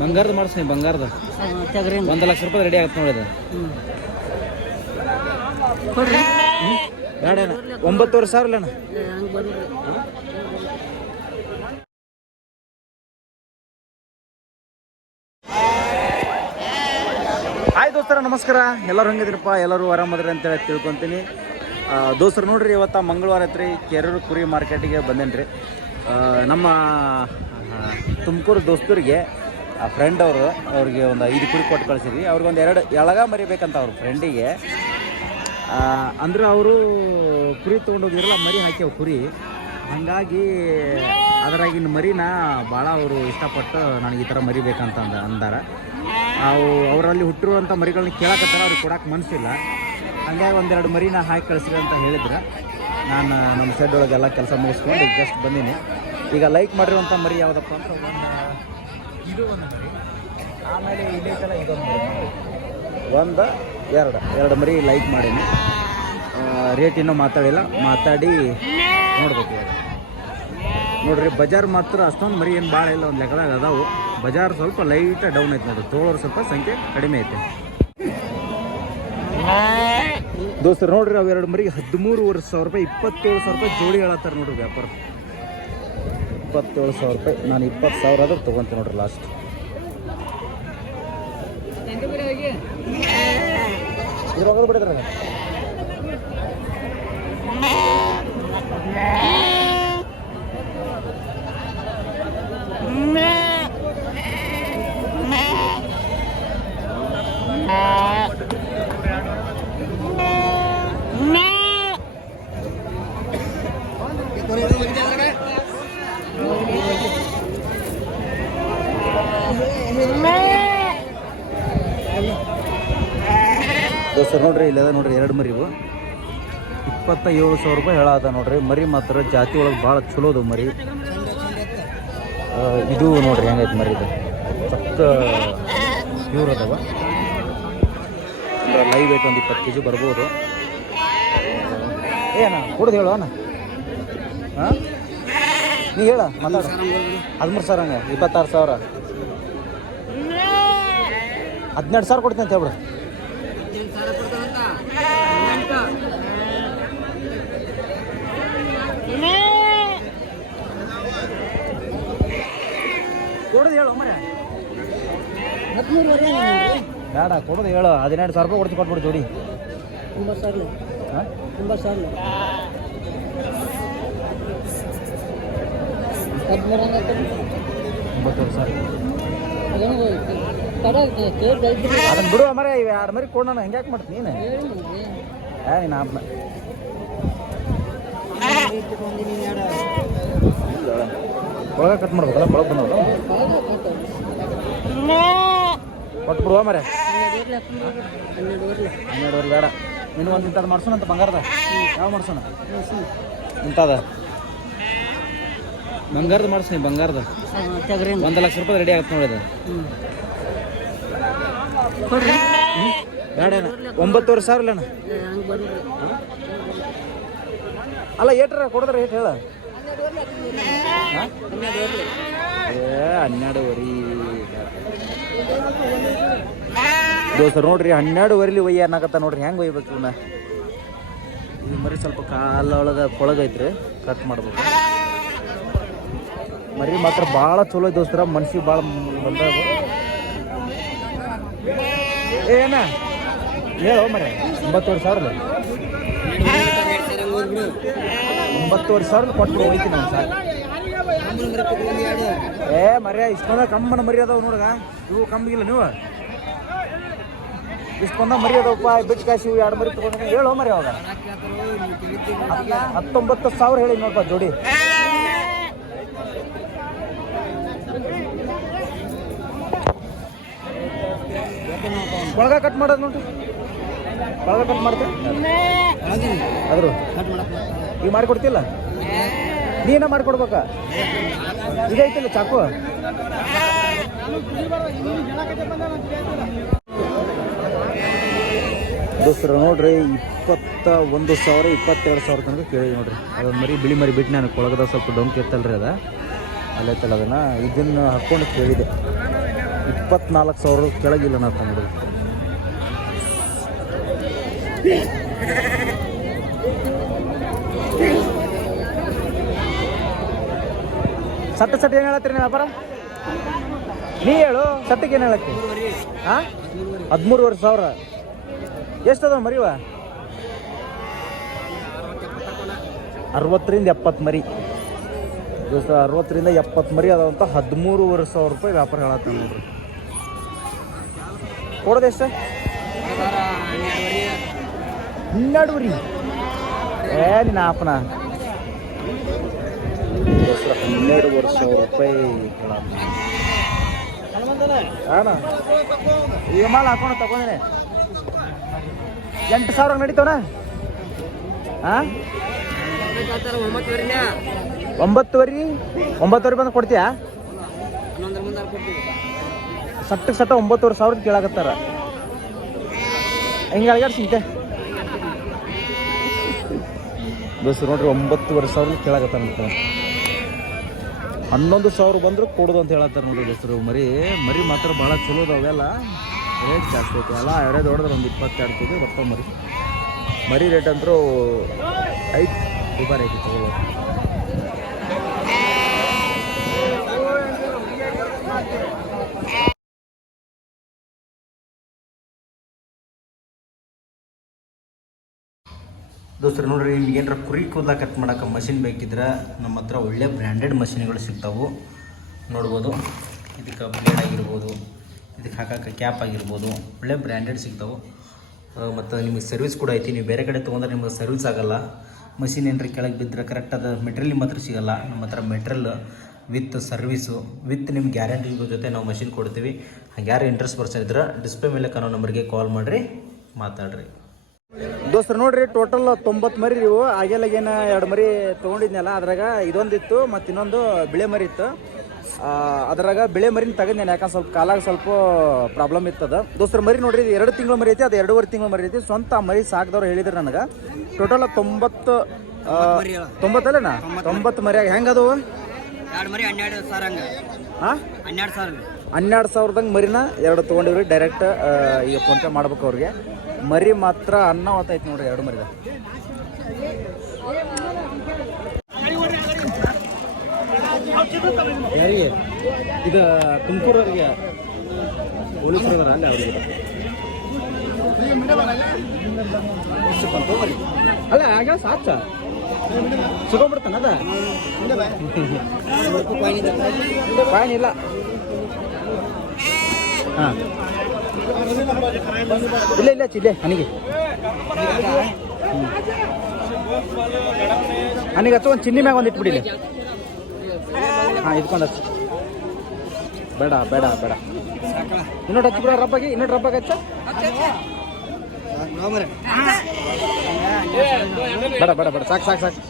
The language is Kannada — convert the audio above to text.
ಬಂಗಾರದ ಮಾಡಿಸ್ತೀನಿ ಬಂಗಾರದ. ಒಂದು ಲಕ್ಷ ರೂಪಾಯಿ ರೆಡಿ ಆಗುತ್ತೆ ನೋಡಿದ ಕೊಡ್ರಿ. ಒಂಬತ್ತುವರೆ ಸಾವಿರ ಇಲ್ಲ ಹಾಯ್ ದೋಸ್ತರ ನಮಸ್ಕಾರ. ಎಲ್ಲರೂ ಹೆಂಗಿದ್ರಪ್ಪ ಎಲ್ಲರೂ ಆರಾಮದ್ರಿ ಅಂತೇಳಿ ತಿಳ್ಕೊತೀನಿ. ತಿಳ್ಕೊಂತೀನಿ ದೋಸ್ತರು ನೋಡ್ರಿ ಇವತ್ತು ಮಂಗಳವಾರ ಐತ್ರಿ. ಕೆರೂರು ಕುರಿ ಮಾರ್ಕೆಟಿಗೆ ಬಂದೇನ್ರಿ. ನಮ್ಮ ತುಮಕೂರು ದೋಸ್ತರಿಗೆ ಆ ಫ್ರೆಂಡ್ ಅವರು, ಅವ್ರಿಗೆ ಒಂದು ಐದು ಕುರಿ ಕೊಟ್ಟು ಕಳಿಸಿದ್ವಿ. ಅವ್ರಿಗೆ ಒಂದು ಎರಡು ಎಳಗ ಮರಿಬೇಕಂತ ಅವ್ರ ಫ್ರೆಂಡಿಗೆ ಅಂದ್ರೆ ಅವರು ಕುರಿ ತೊಗೊಂಡೋಗಿರಲ್ಲ ಮರಿ ಹಾಕ್ಯಾವ ಕುರಿ. ಹಾಗಾಗಿ ಅದರಾಗಿನ ಮರಿನ ಭಾಳ ಅವರು ಇಷ್ಟಪಟ್ಟು ನನಗೆ ಈ ಥರ ಮರಿಬೇಕಂತ ಅಂದ ಅಂದಾರ. ಅವು ಅವರಲ್ಲಿ ಹುಟ್ಟಿರುವಂಥ ಮರಿಗಳನ್ನ ಕೇಳಕತ್ತಾರ, ಅವ್ರಿಗೆ ಕೊಡಕ್ಕೆ ಮನಸ್ಸಿಲ್ಲ ಹಂಗಾಗಿ ಒಂದೆರಡು ಮರಿನ ಹಾಕಿ ಕಳಿಸ್ರಿ ಅಂತ ಹೇಳಿದ್ರು. ನಾನು ನಮ್ಮ ಶೆಡ್ ಒಳಗೆಲ್ಲ ಕೆಲಸ ಮುಗಿಸ್ಕೊಂಡು ಜಸ್ಟ್ ಬಂದೀನಿ. ಈಗ ಲೈಕ್ ಮಾಡಿರುವಂಥ ಮರಿ ಯಾವುದಪ್ಪ ಅಂತ ಇದು ಒಂದು ಆಮೇಲೆ ಥರ ಇದೊಂದು ಒಂದು, ಎರಡು. ಎರಡು ಮರಿ ಲೈಕ್ ಮಾಡೀನಿ. ರೇಟ್ ಇನ್ನೂ ಮಾತಾಡಿಲ್ಲ. ಮಾತಾಡಿ ನೋಡ್ಬೇಕು ಇವಾಗ. ನೋಡ್ರಿ, ಬಜಾರ್ ಮಾತ್ರ ಅಷ್ಟೊಂದು ಮರಿ ಏನು ಭಾಳ ಇಲ್ಲ, ಒಂದು ಲೆಕ್ಕದಾಗ ಅದಾವು. ಬಜಾರ್ ಸ್ವಲ್ಪ ಲೈಟ್ ಡೌನ್ ಐತೆ ನೋಡ್ರಿ. ತೋಳೋರು ಸ್ವಲ್ಪ ಸಂಖ್ಯೆ ಕಡಿಮೆ ಐತೆ. ದೋಸ್ತರು, ನೋಡ್ರಿ, ಅವೆರಡು ಮರಿಗೆ ಹದಿಮೂರುವರೆ ಸಾವಿರ ರೂಪಾಯಿ, ಇಪ್ಪತ್ತೇಳು ಸಾವಿರ ರೂಪಾಯಿ ಜೋಡಿ ಹೇಳತ್ತಾರ ನೋಡ್ರಿ ವ್ಯಾಪಾರ. ಇಪ್ಪತ್ತೇಳು ಸಾವಿರ ರೂಪಾಯಿ. ನಾನು ಇಪ್ಪತ್ತು ಸಾವಿರ ಆದ್ರೆ ತೊಗೊಂತೀನಿ ನೋಡ್ರಿ ಲಾಸ್ಟ್ ಇದ್ರೊಳಗೆ ಬಿಡಿದ್ರೆ ದೋಸ್ತರು ನೋಡ್ರಿ ಇಲ್ಲದ ನೋಡ್ರಿ, ಎರಡು ಮರಿವು ಇಪ್ಪತ್ತ ಏಳು ಸಾವಿರ ರೂಪಾಯಿ ಹೇಳಾದ ನೋಡ್ರಿ, ಮರಿ ಮಾತ್ರ ಜಾತಿ ಒಳಗೆ ಭಾಳ ಚಲೋದು ಮರಿ. ಇದು ನೋಡ್ರಿ, ಹೆಂಗೈತೆ ಮರಿ ಇದು. ಚಕ್ಕ ಪ್ಯೂರ್ ಅದಾವ. ಅಂದ್ರೆ ಲೈವ್ ವೇಟ್ ಒಂದು ಇಪ್ಪತ್ತು ಕೆ ಜಿ ಬರ್ಬೋದು ಏನ ಕೊಡೋದು ಹೇಳು, ಅಣ್ಣ. ಹಾಂ? ನೀ ಹೇಳ, ಮಾತಾಡ. ಹದಿಮೂರು ಸಾವಿರ ಹಂಗೆ, ಇಪ್ಪತ್ತಾರು ಸಾವಿರ. ಹದಿನೆಂಟು ಸಾವಿರ ಕೊಡ್ತೀನಿ ಅಂತ ಹೇಳ್ಬಿಡು ಕೊಡೋದು ಹೇಳು ಮರ ಹದಿಮೂರುವರೆ ಬೇಡ ಕೊಡೋದು ಹೇಳು ಹದಿನೆಂಟು ಸಾವಿರ ರೂಪಾಯಿ ಕೊಡ್ತೀನಿ ಕೊಟ್ಬಿಡು ಜೋಡಿ ಒಂಬತ್ತು ಸಾವಿರ ಹಾಂ ಒಂಬತ್ತು ಸಾವಿರ ಹದಿಮೂರು ಹಂಗೆ ಒಂಬತ್ತುವರೆ ಸಾವಿರ ಅದೇನು ತಡ ಕೇಳಿ ಐತ್ರಿ ಅದನ್ನ ಬಿಡು ಮರ ಇವು ಎರಡು ಮರಿ ಕೊಡೋಣ ಹೆಂಗ್ಯಾಕೆ ಮಾಡ್ತೀನಿ ನೀನು ಹೇಳಿ ನೋಡ್ರಿ ಏ ನೀನು ಹಬ್ಬ ಒಳಗೆ ಕಟ್ ಮಾಡ್ಬೇಕಲ್ಲ ಒಳಗೆ ಬಂದವರು ಕೊಟ್ಟು ಬಿಡುವ ಮರೆ ಹನ್ನೆರಡುವರೆ ಬೇಡ. ನೀನು ಒಂದು ಇಂಥದ್ದು ಮಾಡ್ಸೋಣ ಅಂತ ಬಂಗಾರದ. ಯಾವ ಮಾಡ್ಸೋಣ? ಇಂಥದ. ಬಂಗಾರದ ಮಾಡಿಸ್ತೀನಿ ಬಂಗಾರದ. ಒಂದು ಲಕ್ಷ ರೂಪಾಯಿ ರೆಡಿ ಆಗುತ್ತೆ ನೋಡಿದ ಬೇಡ. ಒಂಬತ್ತುವರೆ ಸಾವಿರ ಇಲ್ಲ ಅಣ್ಣ. ಹಂಗೆ ಬರ್ರಿ ಅಲ್ಲ ಏಟ್ರ ಕೊಡಿದ್ರೆ ಏಟ್ ಹೇಳ. ಏ ಹನ್ನೆರಡುವರೆ. ದೋಸ್ತರು ನೋಡ್ರಿ, ಹನ್ನೆರಡುವರೆಲಿ ಒಯ್ಯ ಅನ್ನಕತ್ತ ನೋಡ್ರಿ, ಹೆಂಗೆ ಒಯ್ಬೇಕು ಇವನ್ನ ಇದು ಮರಿ ಸ್ವಲ್ಪ ಕಾಲೊಳಗೆ ಕೊಳಗೈತ್ರಿ ಕಟ್ ಮಾಡ್ಬೇಕು. ಮರಿ ಮಾತ್ರ ಭಾಳ ಚಲೋ ದೋಸ್ತರ, ಮನ್ಸಿಗೆ ಭಾಳ ಬಂದಾಗ ಏನ ಹೇಳು ಮರೆ, ಒಂಬತ್ತುವರೆ ಸಾವಿರ ಒಂಬತ್ತುವರೆ ಸಾವಿರ ಕೊಟ್ಟು ಹೋಯ್ತೀನಿ ನಾನು ಸಾಕು ಏ ಮರ್ಯ ಇಷ್ಟೊಂದ ಕಮ್ಮನ ಮರಿ ಅದಾವ ನೋಡ್ಗ. ಇವು ಕಮ್ಮಿಗಿಲ್ಲ ನೀವು. ಇಷ್ಟೊಂದ ಮರಿ ಅದಾವಪ್ಪ ಬಿಟ್ಟು ಇವು ಎರಡು ಮರಿ ತಗೊಂಡು ಹೇಳೋ ಮರಿ ಅವಾಗ. ಹತ್ತೊಂಬತ್ತು ಸಾವಿರ ಹೇಳಿ ನೋಡಪ್ಪ ಜೋಡಿ. ಒಳಗ ಕಟ್ ಮಾಡೋದು ನೋಡ್ರಿ. ಒಳಗ ಕಟ್ ಮಾಡ್ತೀವಿ ಅದ್ರ ಈಗ ಮಾಡಿಕೊಡ್ತಿಲ್ಲ ನೀನ ಮಾಡ್ಕೊಡ್ಬೇಕ? ಇದೈತಿಲ್ಲ ಚಾಕು? ದೋಸ್ತರು, ನೋಡ್ರಿ, ಇಪ್ಪತ್ತ ಒಂದು ಸಾವಿರ, ಇಪ್ಪತ್ತೆರಡು ಸಾವಿರ ತನಕ ಕೇಳಿ ನೋಡ್ರಿ. ಅದೊಂದು ಮರಿ ಬಿಳಿ ಮರಿ ಬಿಟ್ಟು ನಾನು ಕೊಳಗದ ಸ್ವಲ್ಪ ಡೊಂಕ್ ಇರ್ತಲ್ರಿ ಅದ. ಅಲ್ಲೈತಲ್ಲ ಅದನ್ನು. ಇದನ್ನು ಹಾಕ್ಕೊಂಡು ಕೇಳಿದೆ. ಇಪ್ಪತ್ನಾಲ್ಕು ಸಾವಿರ ಕೆಳಗಿಲ್ಲ ನಾನು ತಂದು ಸಟ್ಟ ಸತ್ತ ಏನು ಹೇಳತ್ತೀರಿ ನೀವು ವ್ಯಾಪಾರ? ನೀ ಹೇಳು ಸತ್ತಕ್ಕೆ ಏನು ಹೇಳತ್ತಿ? ಹಾಂ ಹದಿಮೂರುವರೆ ಸಾವಿರ. ಎಷ್ಟು ಅದಾವ ಮರಿವ ಅರವತ್ತರಿಂದ ಎಪ್ಪತ್ತು ಮರಿ. ದೋಸ್ತ, ಅರವತ್ತರಿಂದ ಎಪ್ಪತ್ತು ಮರಿ ಅದಾವಂತ ಹದಿಮೂರುವರೆ ಸಾವಿರ ರೂಪಾಯಿ ವ್ಯಾಪಾರ ಹೇಳತ್ತ ನೋಡ್ರಿ. ಕೊಡೋದು ಎಷ್ಟು? ಹನ್ನೆರಡುವರಿ ಏ, ನಿನ್ನ ಆಪನ ದೋಸ್ತ ಹನ್ನೆರಡುವರೆ ಸಾವಿರ ರೂಪಾಯಿ ಹಾಂ ಈಗ ಮಾಲ್ ಹಾಕೊಂಡು ತಗೊಂಡೇನೆ. ಎಂಟು ಸಾವಿರ ನಡೀತಾವಣ ಹಾಂ ಒಂಬತ್ತುವರೆ? ಒಂಬತ್ತುವರೆ ಬಂದು ಕೊಡ್ತೀಯಾ? ಸಟ್ಟಕ್ಕೆ ಸಟ್ಟ ಒಂಬತ್ತುವರೆ ಸಾವಿರದ ಕೇಳಾಕತ್ತಾರ. ಹಿಂಗೆ ಅಳಗಾಡ್ಸಿಂತೆ ಸಿಂತೆ ಬಸ್ ನೋಡ್ರಿ, ಒಂಬತ್ತುವರೆ ಸಾವಿರ ಕೇಳಾಕತ್ತಾರ ಹನ್ನೊಂದು ಸಾವಿರ ಬಂದ್ರೆ ಕೊಡೋದು ಅಂತ ಹೇಳತ್ತಾರೆ ನೋಡಿ ದೋಸ್ತರು. ಮರಿ ಮರಿ ಮಾತ್ರ ಭಾಳ ಚಲೋ ಅದಾವೆಲ್ಲ ರೇಟ್ ಜಾಸ್ತಿ ಐತೆ. ಎಲ್ಲ ಎರಡೇ ದೊಡ್ಡದ್ರೆ ಒಂದು ಇಪ್ಪತ್ತೆರಡು ಕೆ ಜಿ ಬರ್ತಾವೆ ಮರಿ. ಮರಿ ರೇಟ್ ಅಂತರೂ ಐದು ದುಬಾರಿ ಐತಿ ದೋಸ್ತರು, ನೋಡ್ರಿ, ನಿಮ್ಗೆ ಏನಾರ ಕುರಿ ಕೂದಲ ಕಟ್ ಮಾಡೋಕೆ ಮಷಿನ್ ಬೇಕಿದ್ರೆ ನಮ್ಮ ಹತ್ರ ಒಳ್ಳೆ ಬ್ರ್ಯಾಂಡೆಡ್ ಮಷಿನ್ಗಳು ಸಿಗ್ತಾವೆ. ನೋಡ್ಬೋದು. ಇದಕ್ಕೆ ಬ್ಲೇಡ್ ಆಗಿರ್ಬೋದು, ಇದಕ್ಕೆ ಹಾಕಕ್ಕೆ ಕ್ಯಾಪ್ ಆಗಿರ್ಬೋದು, ಒಳ್ಳೆ ಬ್ರ್ಯಾಂಡೆಡ್ ಸಿಗ್ತಾವೆ. ಮತ್ತು ನಿಮಗೆ ಸರ್ವಿಸ್ ಕೂಡ ಐತಿ. ನೀವು ಬೇರೆ ಕಡೆ ತೊಗೊಂಡ್ರೆ ನಿಮಗೆ ಸರ್ವಿಸ್ ಆಗೋಲ್ಲ. ಮಷಿನ್ ಏನಾರ ಕೆಳಗೆ ಬಿದ್ದರೆ ಕರೆಕ್ಟ್ ಅದ ಮೆಟ್ರಿಯಲ್ ನಿಮ್ಮ ಹತ್ರ ಸಿಗೋಲ್ಲ. ನಮ್ಮ ಹತ್ರ ಮೆಟ್ರಿಯಲ್ ವಿತ್ ಸರ್ವಿಸು ವಿತ್ ನಿಮ್ಮ ಗ್ಯಾರಂಟಿ ಜೊತೆ ನಾವು ಮಷಿನ್ ಕೊಡ್ತೀವಿ. ಹಾಗೆ ಯಾರು ಇಂಟ್ರೆಸ್ಟ್ ಪರ್ಸನ್ ಇದ್ರೆ ಡಿಸ್ಪ್ಲೇ ಮೇಲೆ ಕಾನೋ ನಂಬರ್ಗೆ ಕಾಲ್ ಮಾಡಿರಿ, ಮಾತಾಡ್ರಿ. ದೋಸ್ತರು ನೋಡ್ರಿ ಟೋಟಲ್ ತೊಂಬತ್ತು ಮರಿ ಇವು. ಆಗೆಲ್ಲ ಏನು ಎರಡು ಮರಿ ತೊಗೊಂಡಿದ್ನಲ್ಲ ಅದ್ರಾಗ ಇದೊಂದಿತ್ತು ಮತ್ತು ಇನ್ನೊಂದು ಬಿಳೆ ಮರಿ ಇತ್ತು. ಅದ್ರಾಗ ಬಿಳೆ ಮರಿನ ತಗೊಂಡೇನೆ ಯಾಕಂದ್ರೆ ಸ್ವಲ್ಪ ಕಾಲಾಗ ಸ್ವಲ್ಪ ಪ್ರಾಬ್ಲಮ್ ಇತ್ತದ. ದೋಸ್ತರ ಮರಿ ನೋಡ್ರಿ ಇದು ಎರಡು ತಿಂಗಳು ಮರಿ ಐತಿ ಅದು ಎರಡೂವರೆ ತಿಂಗಳ ಮರಿ ಐತಿ. ಸ್ವಂತ ಆ ಮರಿ ಸಾಕಿದವ್ರು ಹೇಳಿದ್ರು ನನಗೆ. ಟೋಟಲ್ ತೊಂಬತ್ತು ಆ, ತೊಂಬತ್ತಲ್ಲೇನಾ ತೊಂಬತ್ತು ಮರಿಯಾಗ ಹೆಂಗದು ಮರಿ. ಹನ್ನೆರಡು ಸಾವಿರ ಹಂಗ. ಹಾಂ ಹನ್ನೆರಡು ಸಾವಿರ. ಹನ್ನೆರಡು ಸಾವಿರದಂಗೆ ಮರಿನ ಎರಡು ತೊಗೊಂಡಿವ್ರಿ ಡೈರೆಕ್ಟ್ ಈಗ ಫೋನ್ಪೇ ಮಾಡ್ಬೇಕು ಅವ್ರಿಗೆ. ಮರಿ ಮಾತ್ರ ಅನ್ನ ಹೊತ್ತೈತಿ ನೋಡ್ರಿ ಎರಡು ಮರಿದ. ಯಾರಿಗೆ? ಈಗ ತುಮಕೂರವ್ರಿಗೆ. ಪೊಲೀಸರು ಅದಾರ ಅಲ್ಲಿ ಅವ್ರಿಗೆ. ಅಲ್ಲ ಆಗ ಸಾಚ ಅದ? ಹಾಂ. ಇಲ್ಲ ಇಲ್ಲ, ಚಿಲ್ಲೆ ನನಗೆ ನನಗೆ ಹತ್ತು ಒಂದು ಚಿನ್ನಿ ಮ್ಯಾಗ ಒಂದು ಇಟ್ಬಿಡಿಲ್ಲ ಹಾಂ, ಇದ್ಕೊಂಡು ಹಚ್ಚಿ. ಬೇಡ ಬೇಡ ಬೇಡ. ಇನ್ನೊಂದು ಹಚ್ಚಿ ಬಿಡ ರಬ್ಬಾಗಿ ಇನ್ನೊಂದು ರಬ್ಬಾಗಿ ಹಚ್ಚ. ಬೇಡ ಬೇಡ ಬೇಡ, ಸಾಕು ಸಾಕು ಸಾಕು.